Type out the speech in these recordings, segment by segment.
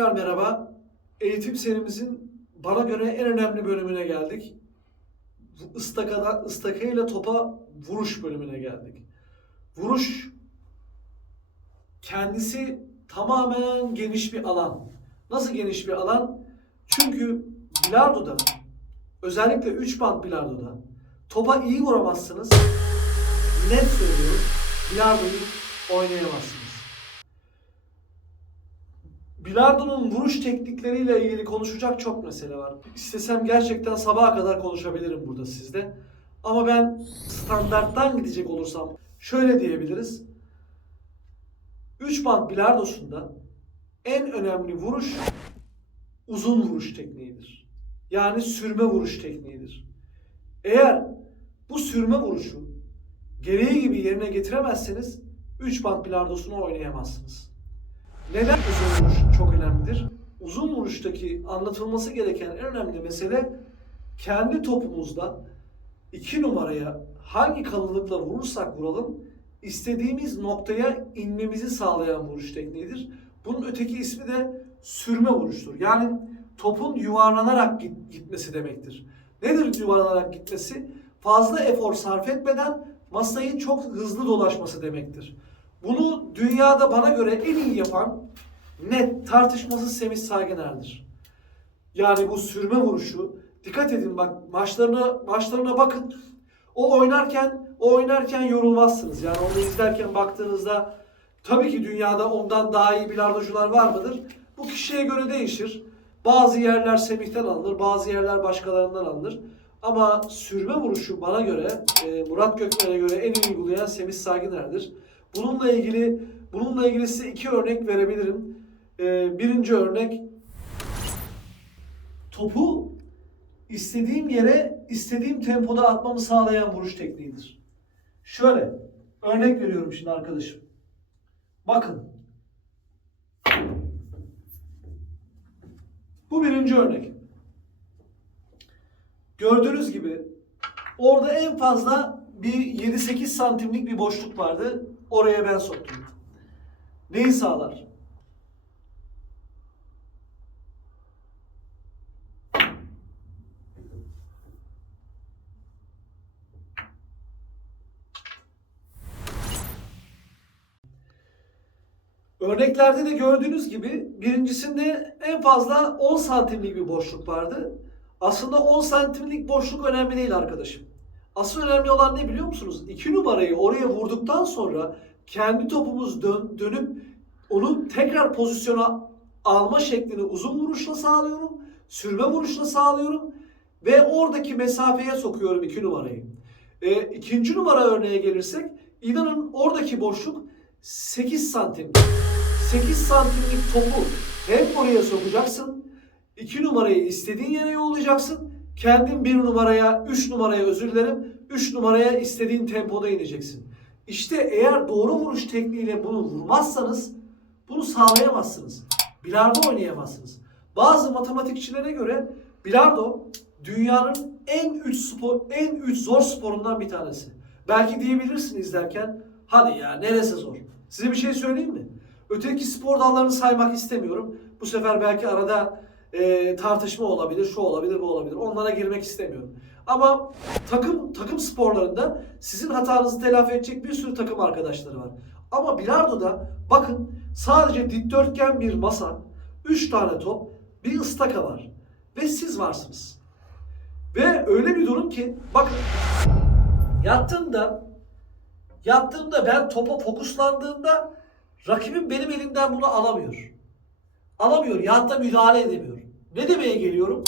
tekrar merhaba. Eğitim serimizin bana göre en önemli bölümüne geldik. Istakayla topa vuruş bölümüne geldik. Vuruş kendisi tamamen geniş bir alan. Nasıl geniş bir alan? Çünkü bilardoda, özellikle 3 bant bilardoda topa iyi vuramazsınız. Net söylüyorum, bilardoyu oynayamazsınız. Bilardonun vuruş teknikleriyle ilgili konuşacak çok mesele var. İstesem gerçekten sabaha kadar konuşabilirim burada sizde. Ama ben standarttan gidecek olursam şöyle diyebiliriz. 3 bant bilardosunda en önemli vuruş uzun vuruş tekniğidir. Yani sürme vuruş tekniğidir. Eğer bu sürme vuruşu gereği gibi yerine getiremezseniz 3 bant bilardosunu oynayamazsınız. Neden uzun vuruş çok önemlidir? Uzun vuruştaki anlatılması gereken en önemli mesele kendi topumuzda 2 numaraya hangi kalınlıkla vurursak vuralım istediğimiz noktaya inmemizi sağlayan vuruş tekniğidir. Bunun öteki ismi de sürme vuruştur. Yani topun yuvarlanarak gitmesi demektir. Nedir yuvarlanarak gitmesi? Fazla efor sarf etmeden masayı çok hızlı dolaşması demektir. Bunu dünyada bana göre en iyi yapan net tartışmasız Semih Saygıner'dir. Yani bu sürme vuruşu, dikkat edin bak maçlarına bakın. O oynarken yorulmazsınız. Yani onu izlerken baktığınızda tabii ki dünyada ondan daha iyi bilardocular var mıdır? Bu kişiye göre değişir. Bazı yerler Semih'ten alınır, bazı yerler başkalarından alınır. Ama sürme vuruşu bana göre, Murat Gökmen'e göre en iyi uygulayan Semih Saygıner'dir. Bununla ilgili size 2 örnek verebilirim. Birinci örnek, topu istediğim yere, istediğim tempoda atmamı sağlayan vuruş tekniğidir. Şöyle, örnek veriyorum şimdi arkadaşım. Bakın. Bu birinci örnek. Gördüğünüz gibi orada en fazla bir 7-8 santimlik bir boşluk vardı. Oraya ben soktum. Neyi sağlar? Örneklerde de gördüğünüz gibi birincisinde en fazla 10 santimlik bir boşluk vardı. Aslında 10 santimlik boşluk önemli değil arkadaşım. Asıl önemli olan ne biliyor musunuz? 2 numarayı oraya vurduktan sonra kendi topumuz dönüp onu tekrar pozisyona alma şeklini uzun vuruşla sağlıyorum. Sürme vuruşla sağlıyorum. Ve oradaki mesafeye sokuyorum 2 numarayı. İkinci numara örneğe gelirsek inanın oradaki boşluk 8 santim. 8 santimlik topu hem oraya sokacaksın, 2 numarayı istediğin yere yollayacaksın, kendin 1 numaraya, 3 numaraya özür dilerim, 3 numaraya istediğin tempoda ineceksin. İşte eğer doğru vuruş tekniğiyle bunu vurmazsanız bunu sağlayamazsınız. Bilardo oynayamazsınız. Bazı matematikçilere göre bilardo dünyanın en üç zor sporundan bir tanesi. Belki diyebilirsin izlerken, hadi ya neresi zor? Size bir şey söyleyeyim mi? Öteki spor dallarını saymak istemiyorum. Bu sefer belki arada tartışma olabilir, şu olabilir, bu olabilir. Onlara girmek istemiyorum. Ama takım sporlarında sizin hatanızı telafi edecek bir sürü takım arkadaşları var. Ama bilardoda bakın sadece dikdörtgen bir masa, 3 tane top, bir ıstaka var. Ve siz varsınız. Ve öyle bir durum ki bakın yattığımda ben topa fokuslandığımda rakibim benim elimden bunu alamıyor. Alamıyor ya da müdahale edemiyor. Ne demeye geliyorum?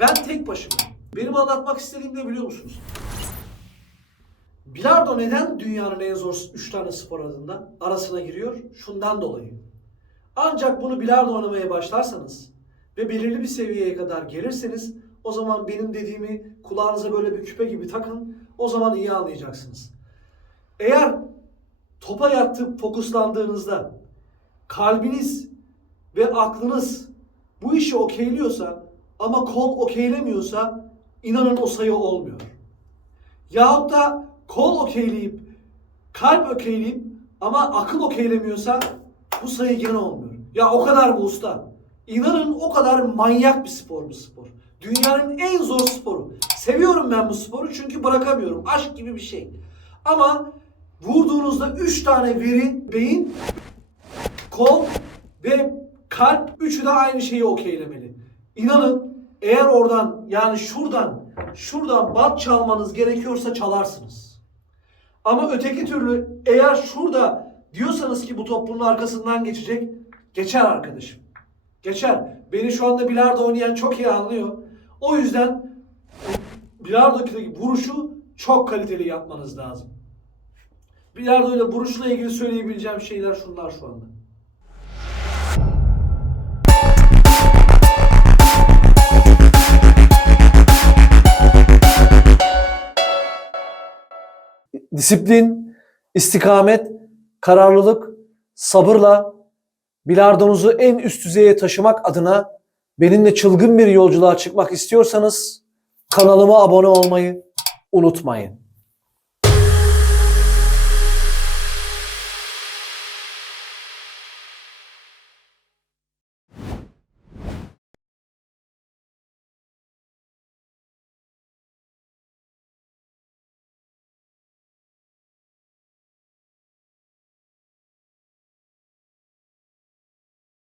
Ben tek başıma. Benim anlatmak istediğim ne biliyor musunuz? Bilardo neden dünyanın en zor 3 tane spor arasına giriyor? Şundan dolayı. Ancak bunu bilardo oynamaya başlarsanız ve belirli bir seviyeye kadar gelirseniz o zaman benim dediğimi kulağınıza böyle bir küpe gibi takın. O zaman iyi anlayacaksınız. Eğer topa yatıp fokuslandığınızda kalbiniz ve aklınız bu işi okeyliyorsa ama kol okeylemiyorsa inanın o sayı olmuyor. Yahut da kol okeyleyip kalp okeyleyip ama akıl okeylemiyorsa bu sayı gene olmuyor. Ya o kadar bu usta. İnanın o kadar manyak bir spor bu spor. Dünyanın en zor sporu. Seviyorum ben bu sporu çünkü bırakamıyorum. Aşk gibi bir şey. Ama vurduğunuzda 3 tane veri, beyin, kol ve kalp üçü de aynı şeyi okeylemeli. İnanın eğer oradan yani şuradan bat çalmanız gerekiyorsa çalarsınız. Ama öteki türlü eğer şurada diyorsanız ki bu top bunun arkasından geçecek, geçer arkadaşım. Geçer. Beni şu anda bilardo oynayan çok iyi anlıyor. O yüzden bilardodaki vuruşu çok kaliteli yapmanız lazım. Bilardo ile vuruşla ilgili söyleyebileceğim şeyler şunlar şu anda. Disiplin, istikamet, kararlılık, sabırla bilardonuzu en üst düzeye taşımak adına benimle çılgın bir yolculuğa çıkmak istiyorsanız kanalıma abone olmayı unutmayın.